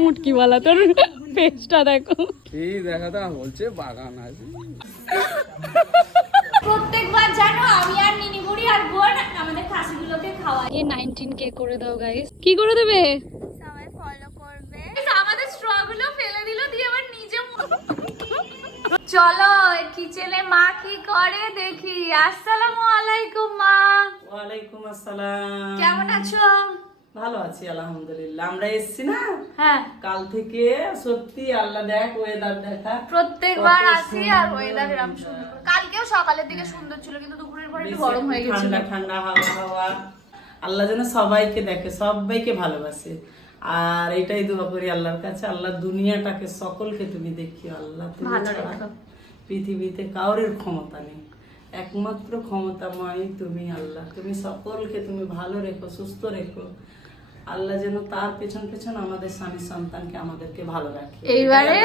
মুটকি বলা তোর পেজটা দেখো। এই দেখা তো বলছে বাগান আছে। প্রত্যেকবার জানো আমি আর নিনি বুড়ি আর বোন আমাদের খাসিগুলোকে খাওয়াই। এই 19 কে করে দাও গাইস কি করে দেবে? সবাই ফলো করবে। আমাদের স্ট্রগুলো ফেলে দিল দিয়ে আবার নিজে চলো কিচেনে মা কি করে দেখি। আসসালামু আলাইকুম মা। ওয়ালাইকুম আসসালাম। কেমন আছো? ভালো আছি আলহামদুলিল্লাহ। আমরা এসছি না? হ্যাঁ। কাল থেকে সত্যি আল্লাহ দেখ ওয়েদার দেখা। প্রত্যেকবার আসি আর ওয়েদার এরকম সুন্দর। কালকেও সকালের দিকে সুন্দর ছিল কিন্তু দুপুরের পরে একটু গরম হয়ে গেছিল। ঠান্ডা ঠান্ডা হাওয়া হাওয়া। আল্লাহ যেন সবাইকে দেখে সবাইকে ভালোবাসে। আর এটাই দোয়া করি আল্লাহর কাছে। আল্লাহ দুনিয়াটাকে সকলকে তুমি দেখিও। আল্লাহ তুমি ভালো ছাড়া পৃথিবীতে কাউরের ক্ষমতা নেই। একমাত্র ক্ষমতাময় তুমি আল্লাহ। তুমি সকলকে তুমি ভালো রেখো সুস্থ রেখো। আল্লাহ যেন তার পেছন পেছন আমাদের স্বামী সন্তানকে আমাদেরকে ভালো রাখে। এইবারে।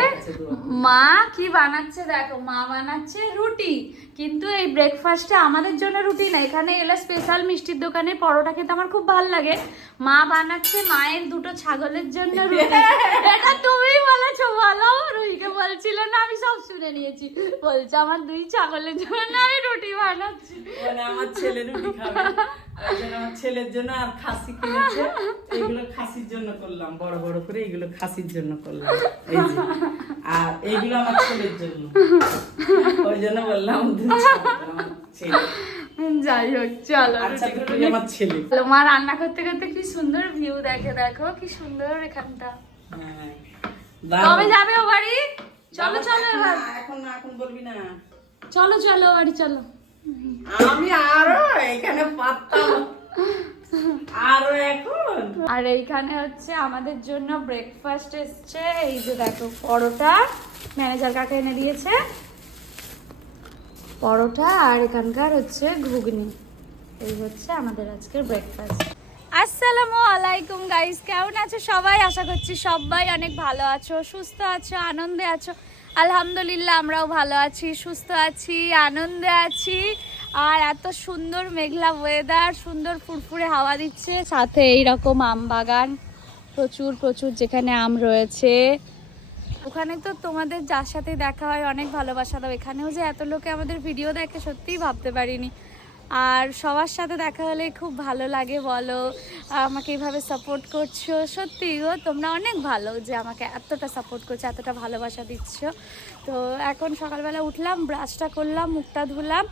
মা কি বানাচ্ছে দেখো? মা বানাচ্ছে রুটি। কিন্তু এই ব্রেকফাস্টে আমাদের জন্য রুটি না। এখানে এলে স্পেশাল মিষ্টির দোকানে, পরোটা খেতে আমার খুব ভালো লাগে। মা বানাচ্ছে মায়ের দুটো ছাগলের জন্য এটা তুমি বলেছ, বলো। রুহিকে বলছিল না, আমি সব শুনে নিয়েছি। বলছে, আমার দুই ছাগলের জন্য আমি রুটি বানাচ্ছি। মানে আমার ছেলে রুটি খাবে। আমার ছেলের জন্য আর খাসি কিনেছে এইগুলো খাসির জন্য করলাম। বড় বড় করে এইগুলো খাসির জন্য করলাম। আর এইগুলো আমার ছেলের জন্য। ওই জন্য বললাম যাই হোক চলো আচ্ছা আমার ছেলে। মা রান্না করতে করতে কি সুন্দর ভিউ দেখে দেখো কি সুন্দর এখানটা। হ্যাঁ। কবে যাবে ও বাড়ি? চলো চলো এখন না, এখন বলবি না। চলো চলো বাড়ি চলো। আমি আরও এখানে পারতাম। আরও এখন? আর এইখানে হচ্ছে আমাদের জন্য ব্রেকফাস্ট এসছে। এই যে দেখো পরোটা। ম্যানেজার কাকে এনে দিয়েছে। পরোটা আর এখানকার হচ্ছে ঘুগনি। এই হচ্ছে আমাদের আজকের ব্রেকফাস্ট আসসালামু আলাইকুম গাইস কেমন আছো সবাই? আশা করছি সবাই অনেক ভালো আছো, সুস্থ আছো, আনন্দে আছো। আলহামদুলিল্লাহ, আমরাও ভালো আছি, সুস্থ আছি, আনন্দে আছি। আর এত সুন্দর মেঘলা ওয়েদার সুন্দর ফুরফুরে হাওয়া দিচ্ছে, সাথে এইরকম আম বাগান। প্রচুর প্রচুর যেখানে আম রয়েছে। ওখানে তো তোমাদের যার সাথে দেখা হয়, অনেক ভালোবাসা দাও। এখানেও যে এত লোকে আমাদের ভিডিও দেখে, সত্যিই ভাবতে পারিনি। আর সবার সাথে দেখা হলে খুব ভালো লাগে, বলো। আমাকে এইভাবে সাপোর্ট করছ। সত্যি গো, তোমরা অনেক ভালো যে আমাকে এতটা সাপোর্ট করছ, এতটা ভালোবাসা দিচ্ছ। তো এখন সকালবেলা উঠলাম ব্রাশটা করলাম, মুখটা ধুলাম।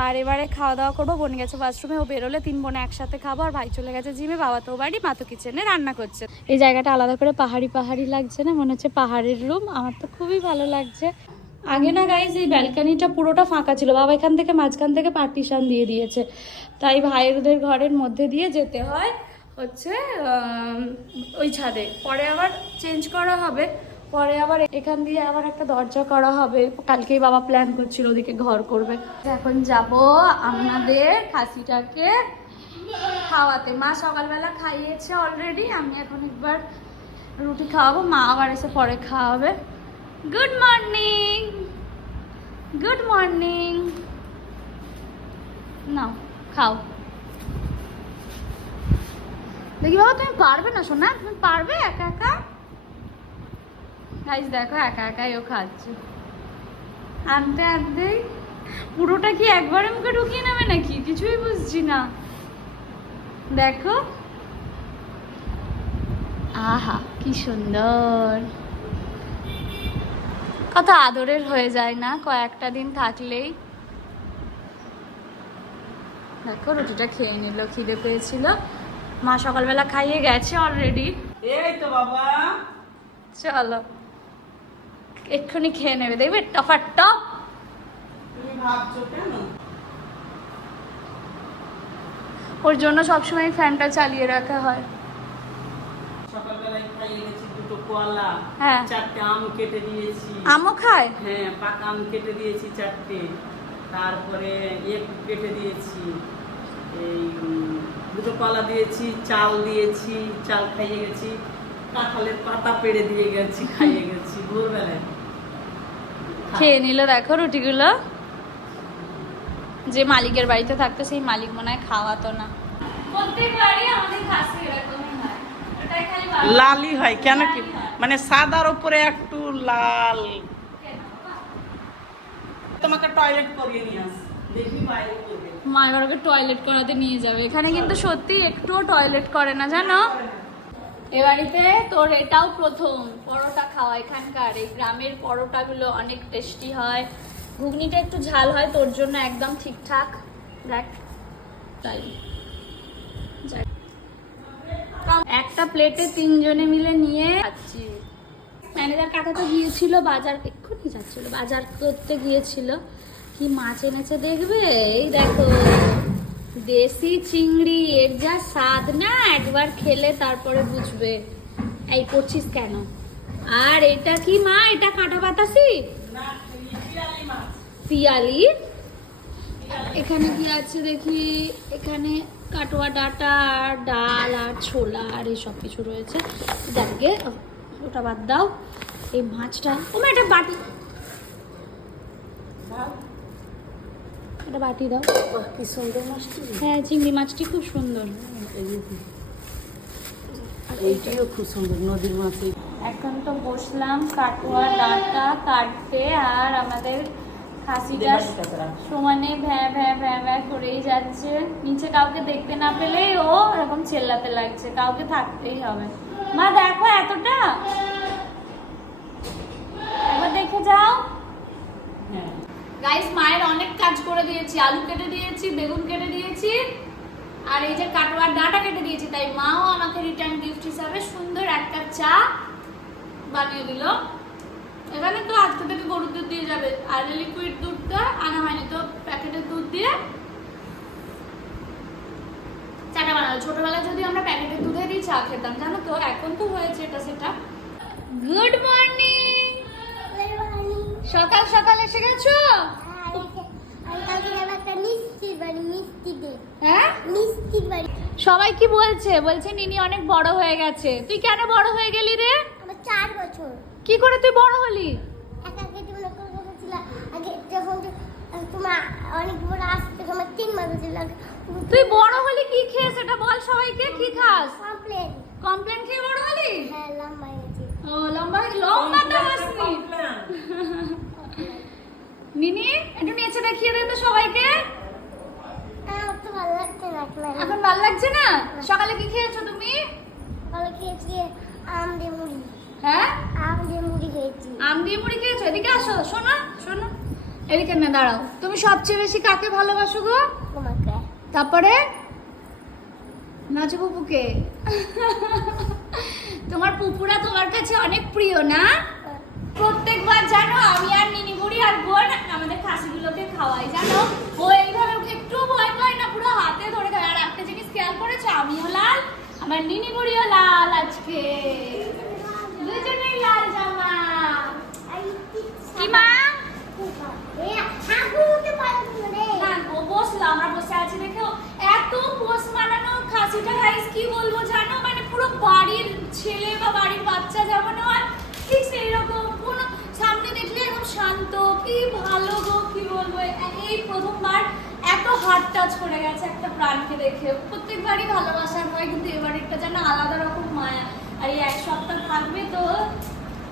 আর এবারে খাওয়া দাওয়া করব, বোন গেছে বাথরুমে, ও বেরোলে তিন বোনে একসাথে খাব, আর ভাই চলে গেছে জিমে, বাবা তো বাড়ি, মা তো কিচেনে রান্না করছে। এই জায়গাটা আলাদা করে পাহাড়ি পাহাড়ি লাগছে না, মনে হচ্ছে পাহাড়ের রুম আমার তো খুবই ভালো লাগছে। আগে না গাইজ এই ব্যালকানিটা পুরোটা ফাঁকা ছিল, বাবা এখান থেকে মাঝখান থেকে পার্টিশান দিয়ে দিয়েছে। তাই ভাইয়েরদের ঘরের মধ্যে দিয়ে যেতে হয়, হচ্ছে ওই ছাদে। পরে আবার চেঞ্জ করা হবে। পরে আবার এখান দিয়ে আবার একটা দরজা করা হবে। কালকেই বাবা প্ল্যান করছিল ওদিকে ঘর করবে। এখন যাব আমাদের খাসিটাকে খাওয়াতে। মা সকালবেলা খাইয়েছে অলরেডি আমি এখন একবার রুটি খাওয়াবো, মা আবার এসে পরে খাওয়াবে। গুড মর্নিং গুড মর্নিং নাও, খাও। দেখি বাবা, তুমি পারবে না শোনা তুমি পারবে একা একা? গাইজ দেখো একা একাই ও খাচ্ছে। আনতে আনতেই পুরোটা কি একবারে মুখে ঢুকিয়ে নেবে নাকি? কিছুই বুঝছি না। দেখো। আহা কি সুন্দর। কত আদরের হয়ে যায় না কয়েকটা দিন থাকলেই। দেখো রুটিটা খেয়ে নিল খিদে পেয়েছিল। মা সকালবেলা খাইয়ে গেছে অলরেডি এই তো বাবা। চলো। এক্ষুনি খেয়ে নেবে দেখবে টফার টপ ওর জন্য সবসময় ফ্যানটা চালিয়ে রাখা হয়। সকালবেলায় খাইয়ে গেছি দুটো কোয়ালা হ্যাঁ। চারটে আম কেটে দিয়েছি। আমও খায়? হ্যাঁ পাকা আম কেটে দিয়েছি চারটে। তারপরে ইয়ে কেটে দিয়েছি এই দুটো কলা দিয়েছি চাল দিয়েছি চাল খাইয়ে গেছি কাঁঠালের পাতা পেড়ে দিয়ে গেছি খাইয়ে গেছি ভোরবেলায়। খেয়ে নিল দেখো রুটিগুলো। যে মালিকের বাড়িতে থাকতো সেই মালিক মনে হয় খাওয়াতো না। এরকমই হয়। হয় কেন কি? মানে সাদার উপরে একটু লাল। তোমাকে টয়লেট করিয়ে নিয়ে আস। দেখি বাইরে মা এবার ওকে টয়লেট করাতে নিয়ে যাবে। এখানে কিন্তু সত্যি একটুও টয়লেট করে না জানো? এ বাড়িতে তোর এটাও প্রথম, পরোটা খাওয়া এখানকার। এই গ্রামের পরোটাগুলো অনেক টেস্টি হয়। ঘুগনিটা একটু ঝাল হয়, তোর জন্য একদম ঠিকঠাক। দেখ, তাই। একটা প্লেটে তিনজনে মিলে নিয়ে খাচ্ছি ম্যানেজার কাকা তো গিয়েছিল বাজার, এক্ষুনি যাচ্ছিল, বাজার করতে গিয়েছিল। কি মাছ এনেছে দেখবে? এই দেখো। দেশি চিংড়ি, এর যা স্বাদ না, একবার খেলে তারপরে বুঝবে। এই করছিস কেন? আর এটা কি মা? এটা কাটা বাতাসি পিয়ালি এখানে কি আছে দেখি? এখানে কাটোয়া ডাটা, আর ডাল, আর ছোলা, আর এই সব কিছু রয়েছে। দেখে ওটা বাদ দাও। এই মাছটা ও মা, এটা বাটি এটা বাটি দাও। কি সুন্দর মাছটি। হ্যাঁ চিংড়ি মাছটি খুব সুন্দর। এইটিও খুব সুন্দর নদীর মাছ এখন তো বসলাম কাটোয়া ডাটা কাটতে আর আমাদের খাসিটা সমানে ভ্যাঁ ভ্যাঁ ভ্যাঁ ভ্যাঁ করেই যাচ্ছে। নিচে কাউকে দেখতে না পেলেই ও এরকম চেল্লাতে লাগছে কাউকে থাকতেই হবে। মা দেখো এতটা। একবার দেখে যাও। গাইস মায়ের অনেক কাজ করে দিয়েছি, আলু কেটে দিয়েছি, বেগুন কেটে দিয়েছি, আর এই যে কাটোয়ার ডাটা কেটে দিয়েছি, তাই মাও আমাকে রিটার্ন গিফট হিসাবে সুন্দর এক কাপ চা বানিয়ে দিল। এখানে তো আজকে থেকে গরুর দুধ দিয়ে যাবে, আর লিকুইড দুধটা আনা হয়নি তো প্যাকেটের দুধ দিয়ে চাটা বানালো ছোটবেলায় যদি আমরা প্যাকেটের দুধে দিয়ে চা খেতাম, জানো তো, এখন তো হয়েছে এটা সেটা। গুড মর্নিং সকাল সকাল এসে গেছো? হ্যাঁ সবাই কি বলছে? বলছে নিনি অনেক বড় হয়ে গেছে। তুই কেন বড় হয়ে গেলি রে? চার বছর। কি করে তুই বড় হলি? তুই বড় হলি কি খেয়ে? সেটা বল সবাইকে কি খাস? কমপ্লেন। কমপ্লেন খেয়ে বড় হলি? হ্যাঁ লম্বা হয়েছে। ও লম্বা লম্বা তো হসনি নিনি একটু নিচে দেখিয়ে দে তো সবাইকে? এখন ভালো লাগছে না? সকালে কি খেয়েছো তুমি? ভালো খেয়েছি আম দিয়ে মুড়ি। হ্যাঁ? আম দিয়ে মুড়ি খেয়েছি। আম দিয়ে মুড়ি খেয়েছো? এদিকে আসো শোনো শোনো। এদিকে না দাঁড়াও। তুমি সবচেয়ে বেশি কাকে ভালোবাসো গো? তোমাকে। তারপরে? নাচু পুপুকে তোমার পুপুরা তোমার কাছে অনেক প্রিয় না? প্রত্যেকবার জানো, আমি আর নিনি বুড়ি আর বোন আমাদের খাসিগুলোকে খাওয়াই, জানো? ও এইভাবে একটু ভয় পায় না, পুরো হাতে ধরে খায়। আর একটা জিনিস খেয়াল করেছ? আমিও লাল, আমার নিনি বুড়িও লাল আজকে। দুজনেই লাল জামা। কি মা? বসে এত মানানো খাসিটা কি বলব জানো? মানে পুরো বাড়ির ছেলে বা বাড়ির বাচ্চা যেমন হয় শান্ত কি ভালো গো, কি বলব? এই প্রথমবার এত হার্ট টাচ করে গেছে একটা প্রাণকে দেখে। প্রত্যেকবারই ভালোবাসার হয়, কিন্তু এবারেরটা যেন আলাদা রকম মায়া। আর এই এক সপ্তাহ থাকবে তো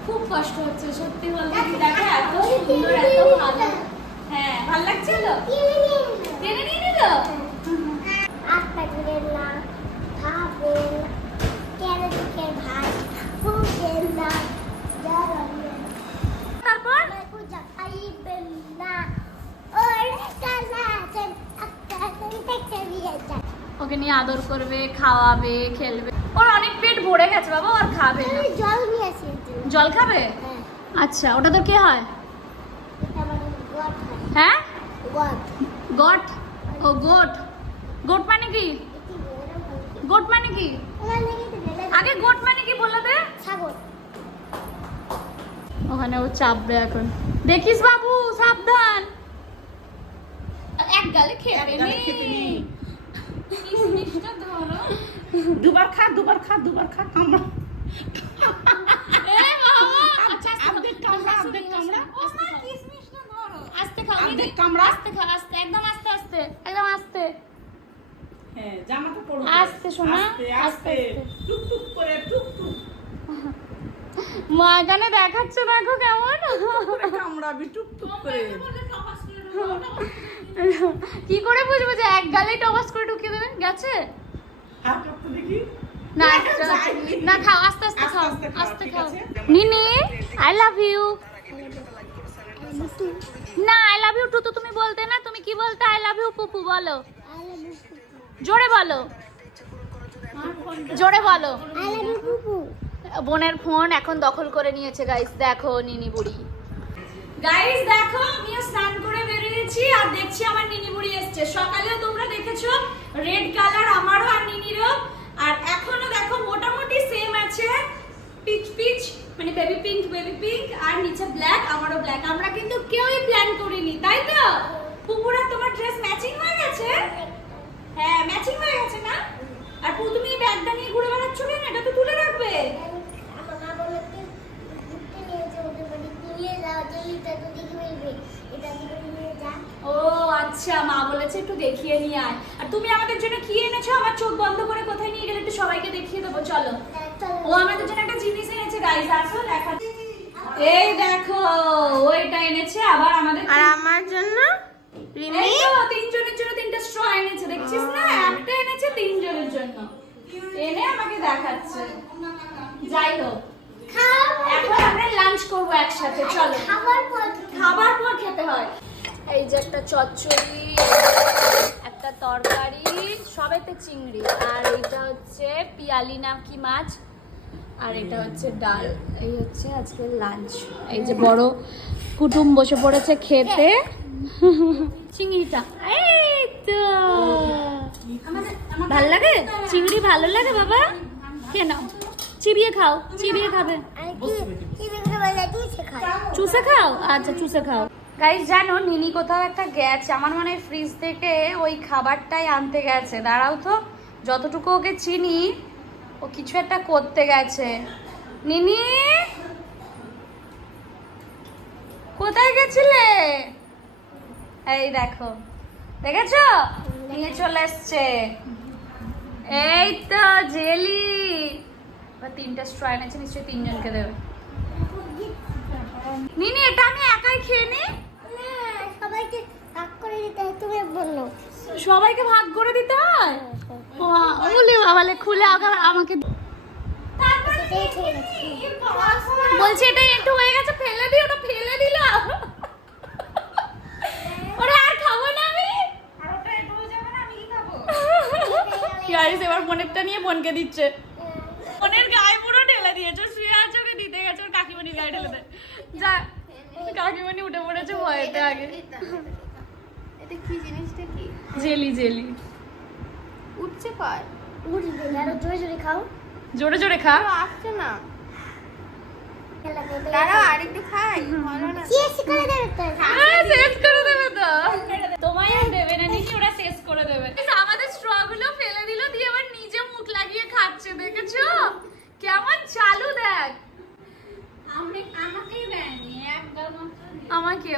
খুব কষ্ট হচ্ছে, সত্যি বলতে দেখো, এত সুন্দর, এত ভালো। হ্যাঁ ভালো লাগছে তো? টেনে নিয়ে নিল তারপর? ওকে নিয়ে আদর করবে খাওয়াবে খেলবে। ওর অনেক পেট ভরে গেছে বাবা আর খাবে জল নিয়ে আসি জল খাবে? হ্যাঁ। আচ্ছা ওটা তো কে হয়? হয়। গট। ও গোট। গোট মানে কি? গোট মানে কি। আগে গোট মানে কি বলে দে ছাগল। ওখানে ও চাপবে এখন। দেখিস বাবু সাবধান। এক গালে খেয়ে নি। দুবার খা দুবার খা দুবার খা কামড়া। আচ্ছা আস্তে হ্যাঁ শোনা, আস্তে আস্তে। টুক টুক করে টুক টুক মা এখানে দেখাচ্ছে দেখো কেমন। কামড়াবি টুক টুক করে। কি করে বুঝব যে এক গালেই টবাস করে ঢুকিয়ে দেবে? গেছে? হাত কাঁপতে দেখি। না না খাও আস্তে আস্তে খাও আস্তে খাও, নিনি আই লাভ ইউ না আই লাভ ইউ টু তো তুমি বলতে না তুমি কি বলতে? আই লাভ ইউ পুপু বলো। জোরে বলো। জোরে বলো। I love you, Pupu. বোনের ফোন এখন দখল করে নিয়েছে গাইস দেখো, নিনি বুড়ি। গাইস দেখো, আমিও স্নান করে বেরিয়েছি আর দেখছি আমার নিনি বুড়ি এসছে। সকালেও তোমরা দেখেছ রেড কালার আমারও আর নিনিরও। আর এখনও দেখো, মোটামুটি সেম আছে। পিচ পিচ মানে বেবি পিঙ্ক বেবি পিঙ্ক আর নিচে ব্ল্যাক আমারও ব্ল্যাক আমরা কিন্তু কেউই প্ল্যান করিনি, তাই তো? পুপুরা তোমার ড্রেস ম্যাচিং হয়ে গেছে হ্যাঁ ম্যাচিং হয়ে গেছে না আর পু তুমি এই ব্যাগটা নিয়ে ঘুরে বেড়াচ্ছ কেন এটা তো তুলে রাখবে আমার মা বলল কি ঘুরতে নিয়ে যাও ওদের বাড়িতে নিয়ে যাও জলিটা তো দেখে ফেলবে এটা দিকে নিয়ে যা ও আচ্ছা মা বলেছে একটু দেখিয়ে নিয়ে আয় আর তুমি আমাদের জন্য কি এনেছো আমার চোখ বন্ধ করে কোথায় নিয়ে গেলে একটু সবাইকে দেখিয়ে দেবো চলো ও আমাদের জন্য একটা জিনিস এনেছে গাইস আসো দেখা এই দেখো ও এটা এনেছে আবার আমাদের আর আমার জন্য এই তো তিনজনের জন্য তিনটা স্ট্র এনেছে দেখছিস না একটা এনেছে তিনজনের জন্য এনে আমাকে দেখাচ্ছে যাই হোক এখন আমরা লাঞ্চ করব একসাথে চলো খাবার পর খাবার পর খেতে হয় এই যে একটা চচ্চড়ি একটা তরকারি সবেতে চিংড়ি আর এটা হচ্ছে পিয়ালি না কি মাছ? আর এটা হচ্ছে ডাল। এই হচ্ছে আজকের লাঞ্চ এই যে বড় কুটুম বসে পড়েছে খেতে। চিংড়িটা। এই তো। ভালো লাগে? চিংড়ি ভালো লাগে বাবা? কেন চিবিয়ে খাও, চিবিয়ে খাবে। চুষে খাও? আচ্ছা চুষে খাও। গাইস জানো, নিনি কোথাও একটা গেছে। আমার মনে হয় ফ্রিজ থেকে ওই খাবারটাই আনতে গেছে। দাঁড়াও তো, যতটুকু ওকে চিনি ও কিছু একটা করতে গেছে। নিনি? কোথায় গেছিলে? এই দেখো। দেখেছ? নিয়ে চলে এসছে। এই তো জেলি। এবার তিনটা স্ট্র এনেছে নিশ্চয়ই তিনজনকে দেবে। নিনি এটা আমি একাই খেয়ে নি সবাইকে ভাগ করে দিতে হয় তুমি বলল সবাইকে ভাগ করে দিতে হয়। ওয়া- ওলে বাবালে খুলে আবার আমাকে বলছি এটা একটু হয়ে গেছে ফেলে দিই ওটা ফেলে দিল। ওরে আর খাব না আমি? গাইস এবার বোনেরটা নিয়ে বোনকে দিচ্ছে। বোনের গায়ে পুরো ঢেলে দিয়েছে শুয়ে আছে ওকে দিতে গেছে ওর কাকিমণির গায়ে ঢেলে দেয়। যা কাকিমণি উঠে পড়েছে ভয়েতে আগে। এটা কি জিনিসটা কি? Jelly jelly. উঠছে কয় উঠবে আরও জোরে জোরে খাও। জোরে জোরে খা। আসছে না। খেলা করবে তারা আর একটু খাই ভালো না শেষ করে দেবে তো হ্যাঁ, শেষ করে দেবে তো তোমায় আর দেবে না নাকি ওরা শেষ করে দেবে আমাদের স্ট্রগুলো ফেলে দিল দিয়ে আবার নিজে মুখ লাগিয়ে খাচ্ছে দেখেছ কেমন চালু দেখ আমাকে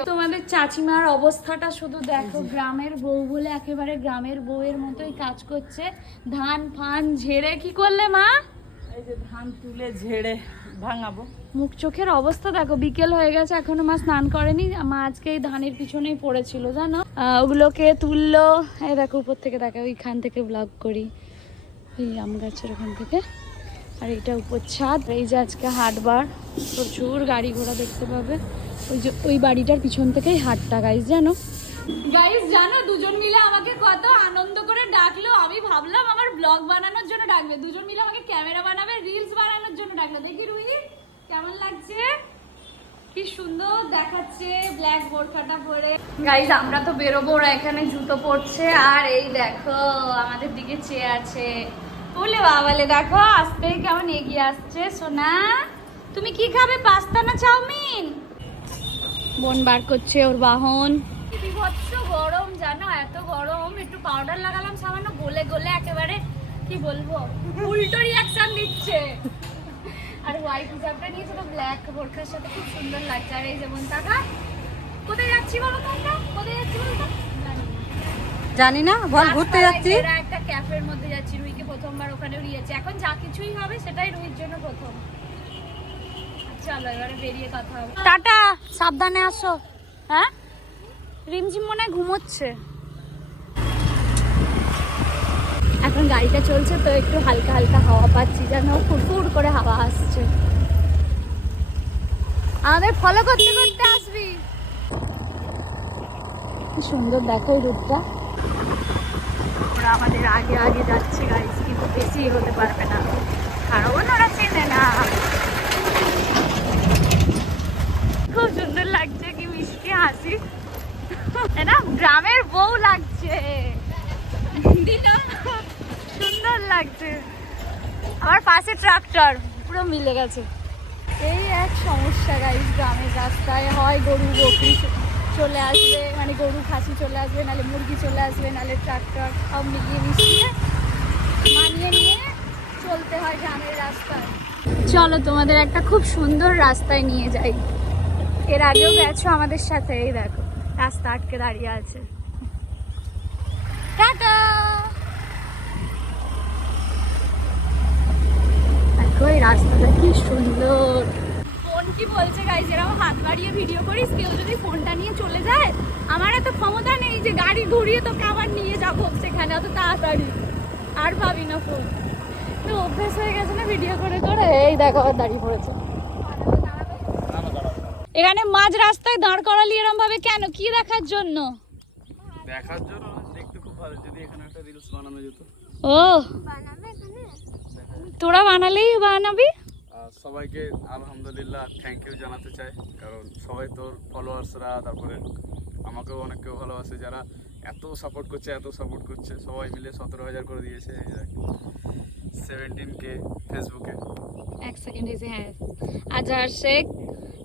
চাচিমার অবস্থাটা শুধু দেখো গ্রামের বউ বলে একেবারে গ্রামের বউয়ের মতোই কাজ করছে। ধান ফান ঝেড়ে কি করলে মা? এই যে ধান তুলে ঝেড়ে ভাঙাবো। মুখ চোখের অবস্থা দেখো বিকেল হয়ে গেছে এখনও মা স্নান করেনি। মা আজকে এই ধানের পিছনেই পড়েছিল জানো? ওগুলোকে তুললো। এই দেখো উপর থেকে দেখো ওইখান থেকে ব্লগ করি। এই আম গাছের ওখান থেকে। আর এটা উপর ছাদ এই যে আজকে হাটবার, প্রচুর গাড়ি ঘোড়া দেখতে পাবে। ওই যে, ওই বাড়িটার পিছন থেকেই হাটটা গাইজ জানো? গাইজ জানো, দুজন মিলে আমাকে কত আনন্দ করে ডাকলো। আমি ভাবলাম আমার ব্লগ বানানোর জন্য ডাকবে। দুজন মিলে আমাকে ক্যামেরা বানাবে রিলস বানানোর জন্য ডাকলো। দেখি রুহি, কেমন লাগছে? কি সুন্দর দেখাচ্ছে ব্ল্যাক বোরখাটা পরে। গাইজ আমরা তো বেরোবো, ওরা এখানে জুতো পরছে। আর এই দেখো, আমাদের দিকে চেয়ে আছে। বলে বাবালে দেখো আসতে কেমন এগিয়ে আসছে সোনা। তুমি কি খাবে? পাস্তা না চাউমিন? বোন বার করছে ওর বাহন। বিভৎস গরম জানো? এত গরম একটু পাউডার লাগালাম সামান্য গলে গলে একেবারে কি বলব উল্টো রিয়াকশন দিচ্ছে। আর হোয়াইট হিসাবটা নিয়েছে তো ব্ল্যাক বোরখার সাথে খুব সুন্দর লাগছে। আর এই যেমন টাকা কোথায় যাচ্ছি বলো তো কোথায় যাচ্ছি বলো জানি না বল ঘুরতে যাচ্ছি। একটা ক্যাফের মধ্যে যাচ্ছি রুইকে প্রথমবার ওখানে উড়িয়েছে। এখন যা কিছুই হবে সেটাই রুইর জন্য প্রথম। চলো, এবারে বেরিয়ে কথা হবে। টাটা, সাবধানে আসো। হ্যাঁ? রিমঝিম মনে ঘুমোচ্ছে। এখন গাড়িটা চলছে তো একটু হালকা হালকা হাওয়া পাচ্ছি, যেন ফুরফুর করে হাওয়া আসছে। আমাদের ফলো করতে করতে আসবি। সুন্দর দেখো এই রুটটা ওরা আমাদের আগে আগে যাচ্ছে গাইস কিন্তু বেশি হতে পারবে না। কারণ ওরা চেনে না। খুব সুন্দর লাগছে, কি মিষ্টি হাসি। না গ্রামের বউ লাগছে। সুন্দর লাগছে। আমার পাশে ট্রাক্টর পুরো মিলে গেছে। এই এক সমস্যা গাইস গ্রামের রাস্তায় হয় গরু বকরি। চলে আসবে মানে গরু খাসি চলে আসবে, নালে মুরগি চলে আসবে, নালে ট্রাক্টর, সব মিলিয়ে মিশিয়ে মানিয়ে নিয়ে চলতে হয় গ্রামের রাস্তায়। চলো তোমাদের একটা খুব সুন্দর রাস্তায় নিয়ে যাই। এর আগেও গেছো আমাদের সাথে, এই দেখো, রাস্তা আটকে দাঁড়িয়ে আছে। দেখো এই রাস্তাটা কি সুন্দর। কি বলছে গাইজ এরকম হাত বাড়িয়ে ভিডিও করিস কেউ যদি ফোনটা নিয়ে চলে যায় আমার এত ক্ষমতা নেই যে গাড়ি ঘুরিয়ে তোকে আবার নিয়ে যাব সেখানে অত তাড়াতাড়ি। আর পাবি না ফোন তো অভ্যেস হয়ে গেছে না ভিডিও করে করে? এই দেখো আবার দাঁড়িয়ে পড়েছে। এখানে মাঝ রাস্তায় দাঁড় করালি এরম ভাবে কেন? কি দেখার জন্য? দেখার জন্য দেখতে খুব ভালো। যদি এখানে একটা রিলস বানানো যেত। ও। তোরা বানালেই বানাবি? সবাইকে আলহামদুলিল্লাহ থ্যাংক ইউ জানাতে চাই। কারণ সবাই তোর ফলোয়ার্সরা তারপরে আমাকেও অনেক কেউ ভালোবাসে, যারা এত সাপোর্ট করছে, এত সাপোর্ট করছে। সবাই মিলে সতেরো হাজার করে দিয়েছে সেভেন্টিন কে ফেসবুকে এক সেকেন্ড এসে হ্যাঁ। Azhar Sheikh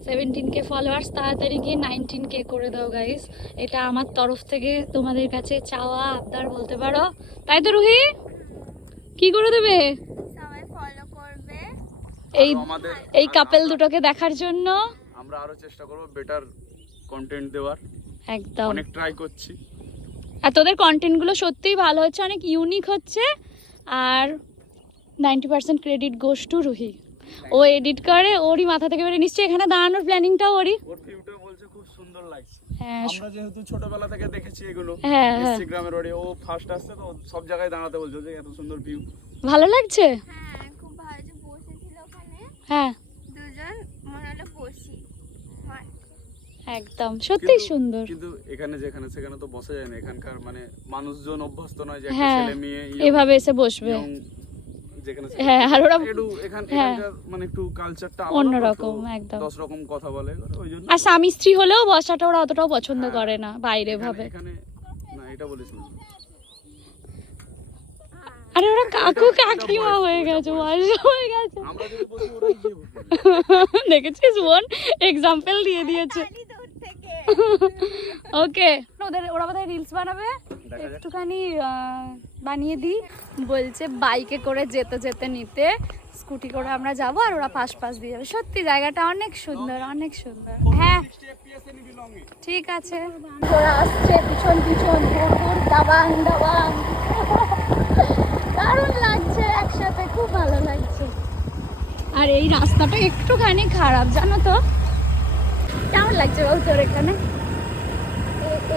seventeen K followers তাড়াতাড়ি গিয়ে নাইনটিন কে করে দাও গাইস এটা আমার তরফ থেকে তোমাদের কাছে চাওয়া, আবদার বলতে পারো। তাই তো রুহি? কি করে দেবে? এই এই কাপেল দুটোকে দেখার জন্য। আমরা আরও চেষ্টা করব বেটার কন্টেন্ট দেওয়ার। একদম। অনেক ট্রাই করছি। আর তোদের কন্টেন্টগুলো সত্যিই ভালো হচ্ছে অনেক ইউনিক হচ্ছে। আর ninety percent credit goes to Ruhi. O edit করে ওরই মাথা থেকে বেরিয়ে। নিশ্চয়ই এখানে দাঁড়ানোর প্ল্যানিংটাও ওরই। ওর ভিউটা বলছে খুব সুন্দর লাগছে। হ্যাঁ। আমরা যেহেতু ছোটবেলা থেকে দেখেছি এগুলো হ্যাঁ, হ্যাঁ। গ্রামের বাড়ি ও ফার্স্ট আসছে তো ও সব জায়গায় দাঁড়াতে বলছে যে এত সুন্দর ভিউ ভালো লাগছে? হ্যাঁ খুব ভালো যে বসেছিল ওখানে হ্যাঁ। দুজন মনে হলো বসি একদম। সত্যিই সুন্দর। কিন্তু এখানে যেখানে সেখানে তো বসা যায় না। এখানকার মানে মানুষজন অভ্যস্ত নয় যে হ্যাঁ। ছেলে মেয়ে এভাবে এসে বসবে। হ্যাঁ, আর ওরা- হ্যাঁ। মানে একটু কালচারটা অন্যরকম, একদম। দশ রকম কথা বলে ওই জন্য। আর স্বামী স্ত্রী হলেও বসাটা ওরা অতটাও পছন্দ। করে না বাইরে ভাবে এখানে না এটা আরে ওরা কাকু কাকিমা হয়ে গেছে বয়স হয়ে গেছে। দেখেছিস বোন? এক্সাম্পল দিয়ে দিয়েছে। ওকে ওদের ওরা বোধহয় রিলস বানাবে। একটুখানি বানিয়ে দিই। বলছে বাইকে করে যেতে যেতে নিতে। স্কুটি করে আমরা যাব আর ওরা পাশ পাশ দিয়ে যাবে। সত্যি জায়গাটা অনেক সুন্দর অনেক সুন্দর। হ্যাঁ। 60 FPS এ নিবি লং এ। ঠিক আছে। ওরা আসছে পিছন পিছন। দাবাং দাবাং। দারুণ লাগছে একসাথে খুব ভালো লাগছে। আর এই রাস্তাটা একটুখানি খারাপ জানো তো? কেমন লাগছে বল তোর এখানে?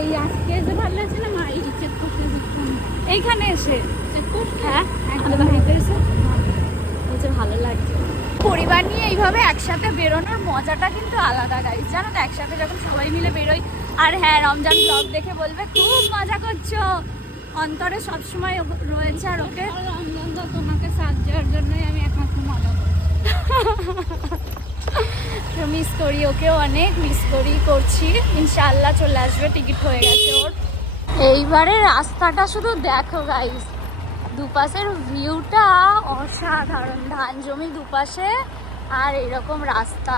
এই আজকে এসে ভালো লাগছে না মা এই চেকপোস্টে এইখানে এসে। চেকপোস্ট? হ্যাঁ বাড়িতে এসে। বলছে ভালো লাগছে। পরিবার নিয়ে এইভাবে একসাথে বেরোনোর মজাটা কিন্তু আলাদা গাইজ জানো তো একসাথে যখন সবাই মিলে বেরোই। আর হ্যাঁ রমজান ব্লগ দেখে বলবে খুব মজা করছ। অন্তরে সবসময় রয়েছে আর ওকে তোমাকে সাথ দেওয়ার জন্যই আমি একমাত্র মজা করি। মিস করি, ওকেও অনেক মিস করি, করছি। ইনশাআল্লাহ চলে আসবে টিকিট হয়ে গেছে ওর। এইবারে রাস্তাটা শুধু দেখো গাইস দুপাশের ভিউটা অসাধারণ। ধান জমি দুপাশে আর এরকম রাস্তা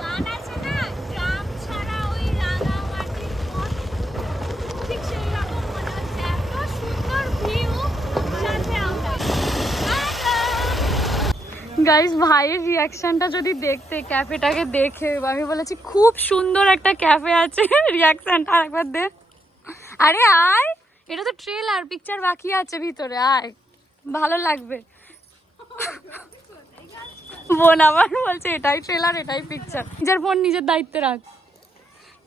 গান আছে না গ্রাম ছাড়া ওই রাঙামাটির পথ ঠিক সেই রকম মনে হচ্ছে এত সুন্দর ভিউ সাথে আমরা গাইস ভাইয়ের রিয়াকশনটা যদি দেখতে ক্যাফেটাকে দেখে, আমি বলেছি, খুব সুন্দর একটা ক্যাফে আছে। রিয়াকশনটা আরেকবার দে। আরে আয়! এটা তো ট্রেলার পিকচার বাকি আছে ভিতরে, আয়। ভালো লাগবে। বোন আবার বলছে, এটাই ট্রেলার এটাই পিকচার নিজের বোন নিজের দায়িত্বে রাখ।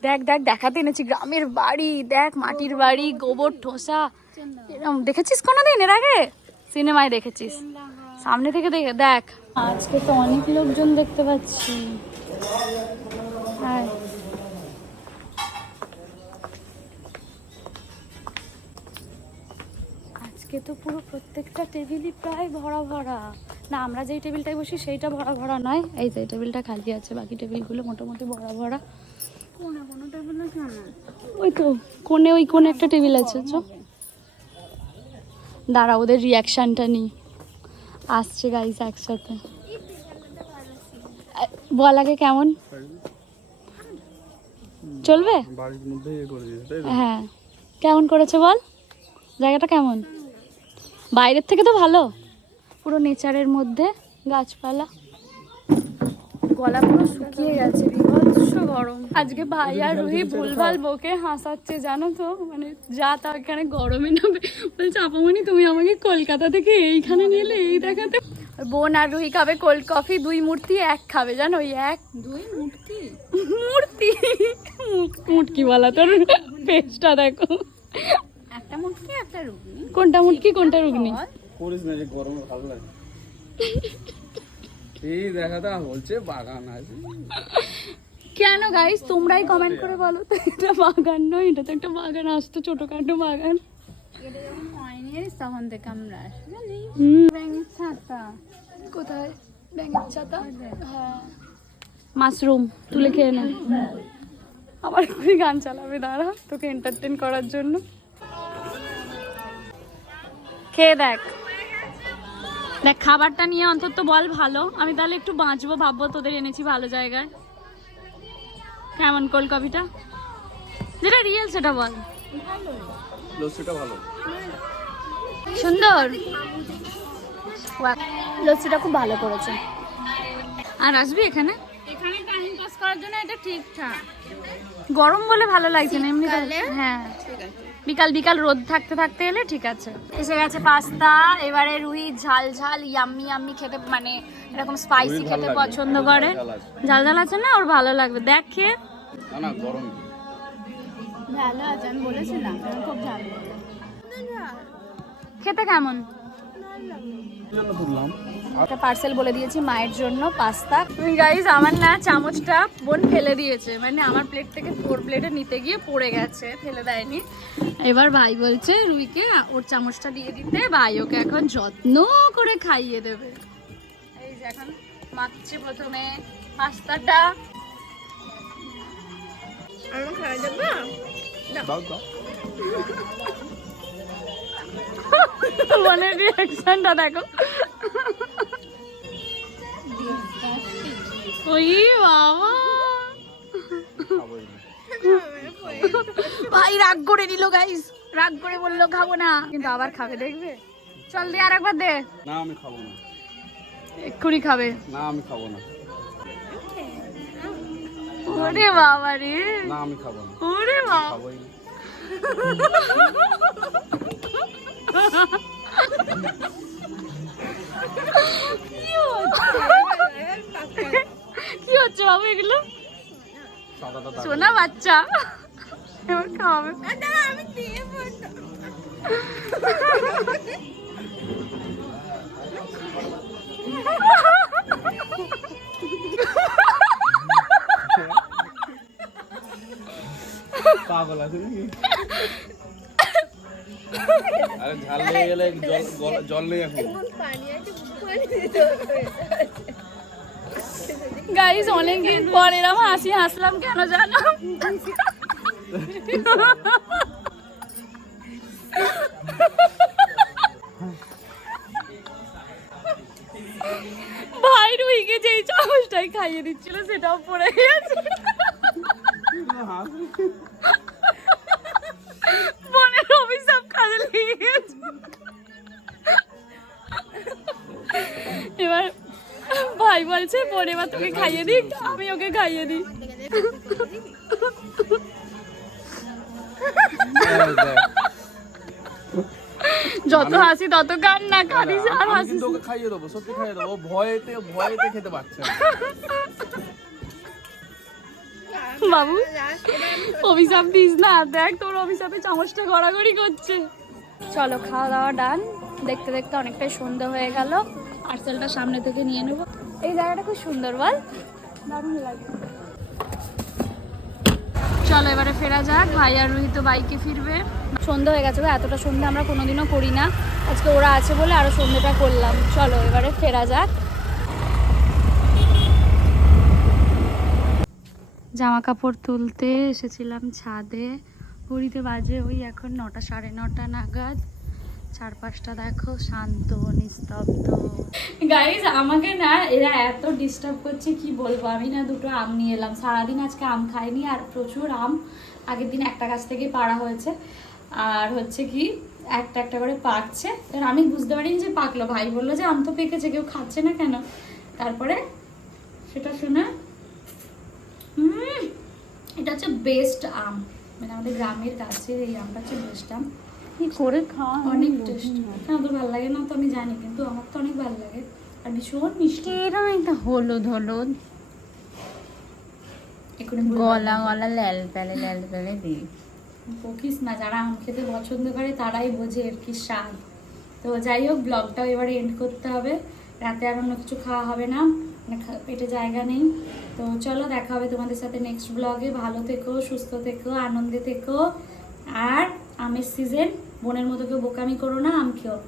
দেখ দেখ, দেখাতে এনেছি, গ্রামের বাড়ি, দেখ, মাটির বাড়ি, গোবর, ঠোসা। এরকম দেখেছিস কোনোদিন এর আগে? সিনেমায় দেখেছিস। সামনে থেকে দেখে দেখ। আজকে তো অনেক লোকজন দেখতে পাচ্ছি। হ্যাঁ। আজকে তো পুরো প্রত্যেকটা টেবিলই প্রায় ভরা ভরা। না আমরা যেই টেবিলটায় বসি সেইটা ভরা ভরা নয়। এই যে টেবিলটা খালি আছে বাকি টেবিলগুলো মোটামুটি ভরা ভরা। কোনো কোনো টেবিলে কেন ওই তো কোণে ওই কোণে একটা টেবিল আছে চ দাঁড়া ওদের রিয়াকশনটা নিই। আসছে গাইস একসাথে। বল আগে কেমন? চলবে? হ্যাঁ। কেমন করেছে বল? জায়গাটা কেমন? বাইরের থেকে তো ভালো। পুরো নেচারের মধ্যে গাছপালা। গলা পুরো শুকিয়ে গেছে বিভৎস গরম। আজকে ভাই আর রুহি ভুলভাল বকে হাসাচ্ছে জানো তো? মানে যা তা এখানে গরমে না বলছে আপামনি তুমি আমাকে কলকাতা থেকে এইখানে নিলে এই দেখাতে বোন আর রুহি খাবে কোল্ড কফি দুই মূর্তি এক খাবে জানো? ওই এক দুই মূর্তি? মূর্তি। মুটকি বলা তোর পেজটা দেখো। একটা মূর্তি একটা রুগনি কোনটা মুটকি কোনটা রুগনি করিস না যে গরমে ভালো লাগে। এই দেখাটা বলছে বাগান আছে। কেন গাইস তোমরাই কমেন্ট করে বলো তো এটা বাগান নয় এটা তো একটা বাগান আসতো ছোটখাটো বাগান। এটা যখন হয়নি তখন থেকে আমরা আসি ব্যাঙের ছাতা। কোথায়? ব্যাঙের ছাতা? হ্যাঁ। মাশরুম তুলে খেয়ে নে। আবার তুই গান চালাবে দাঁড়া তোকে এন্টারটেন করার জন্য। খেয়ে দেখ। দেখ খাবারটা নিয়ে অন্তত বল ভালো। আমি তাহলে একটু বাঁচবো ভাববো তোদের এনেছি ভালো জায়গায়। কেমন কোল্ড কফিটা যেটা রিয়েল সেটা বল। লস্যিটা ভালো। সুন্দর? লস্যিটা খুব ভালো করেছে। আর আসবি এখানে? এখানে টাইম পাস করার জন্য এটা ঠিকঠাক গরম বলে ভালো লাগছে না এমনি হ্যাঁ। ঠিক আছে। বিকাল বিকাল রোদ থাকতে থাকতে এলে ঠিক আছে। এসে গেছে পাস্তা এবারে রুহি ঝাল ঝাল ইয়াম্মি ইয়াম্মি খেতে মানে এরকম স্পাইসি খেতে পছন্দ করে। ঝাল ঝাল আছে না? ওর ভালো লাগবে। দেখ খেয়ে। না না গরম। ভালো আছে আমি বলেছিলাম খুব ঝাল খেতে কেমন? একটা পার্সেল বলে দিয়েছি মায়ের জন্য পাস্তা। গাইজ আমার না চামচটা বোন ফেলে দিয়েছে মানে আমার প্লেট থেকে ওর প্লেটে নিতে গিয়ে পড়ে গেছে ফেলে দেয়নি। এবার ভাই বলছে রুইকে ওর চামচটা দিয়ে দিতে ভাই ওকে এখন যত্ন করে খাইয়ে দেবে। এই যে এখন মাখছে প্রথমে পাস্তাটা। আমার খাওয়া যাবে? দাও। দাও বোনের রিয়াকশনটা দেখো। ওই বাবা। ভাই রাগ করে নিল গাইস রাগ করে বলল খাব না। কিন্তু আবার খাবে দেখবে? চল দে আর একবার দে। না আমি খাব না। এক্ষুনি খাবে। না আমি খাব না। ওরে বাবা রে। না আমি খাব না। ওরে বাবা। কি হচ্ছে বাবু এগুলো? সোনা বাচ্চা। এবার খাওয়াবে। পাগল আছে আরে ঝাল লেগে গেলে জল জল নেই এখন গাইস অনেকদিন পর এরম হাসি, হাসলাম কেন জানো? ভাই রুইকে যেই চামচটাই খাইয়ে দিচ্ছিল, সেটাও পড়ে গেছে। বোনের অভিশাপ কাজে গেছে। এবার বলেছে বোন এবার তোকে খাইয়ে দিক আমি ওকে খাইয়ে দিই। যত হাসি তত কান্না কাঁদিস আর হাসিস। কিন্তু খাইয়ে দেবো সত্যি খাইয়ে দেবো। ভয়েতে ভয়েতে খেতে পারছে বাবু অভিশাপ দিস না দেখ তোর অভিশাপে চামচটা গড়াগড়ি করছে। চলো খাওয়া দাওয়া ডান। দেখতে দেখতে অনেকটাই সন্ধ্যা হয়ে গেল। পার্সেলটা সামনে থেকে নিয়ে নেব। এই জায়গাটা খুব সুন্দর বল। দারুণ লাগে। চলো এবারে ফেরা যাক ভাই আর রোহিত বাইকে ফিরবে। সন্ধ্যা হয়ে গেছে এতটা সন্ধ্যা আমরা কোনোদিনও করি না। আজকে ওরা আছে বলে আরও সন্ধ্যেটা করলাম। চলো এবারে ফেরা যাক। জামা কাপড় তুলতে এসেছিলাম ছাদে। ঘড়িতে বাজে ওই এখন নটা সাড়ে নটা নাগাদ। চারপাশটা দেখো শান্ত নিস্তব্ধ। গাইজ আমাকে না এরা এত ডিস্টার্ব করছে কি বলব? আমি না দুটো আম নিয়ে এলাম। সারাদিন আজকে আম খাইনি আর প্রচুর আম আগের দিন একটা গাছ থেকে পাড়া হয়েছে। আর হচ্ছে কি একটা একটা করে পাকছে। এবার আমি বুঝতে পারিনি যে পাকলো। ভাই বলল যে আম তো পেকেছে কেউ খাচ্ছে না কেন? তারপরে সেটা শুনে হুম, এটা হচ্ছে বেস্ট আম। মানে আমাদের গ্রামের কাছে এই আমটা হচ্ছে বেস্ট আম। কি করে খাওয়া অনেক টেস্ট তোর ভালো লাগে না তো আমি জানি কিন্তু আমার তো অনেক ভালো লাগে। আর ভীষণ মিষ্টি। এরকম একটা হলুদ হলুদ। গলা গলা ল্যাল প্যালে ল্যাল প্যালে দিই বকিস না যারা আম খেতে পছন্দ করে তারাই বোঝে এর কি স্বাদ। তো যাই হোক ব্লগটাও এবারে এন্ড করতে হবে। রাতে আর অন্য কিছু খাওয়া হবে না মানে পেটে জায়গা নেই। তো চলো দেখা হবে তোমাদের সাথে নেক্সট ব্লগে ভালো থেকো সুস্থ থেকো আনন্দে থেকো। আর আমের সিজন বোনের মতো কেউ বোকামি করো না আম খেও।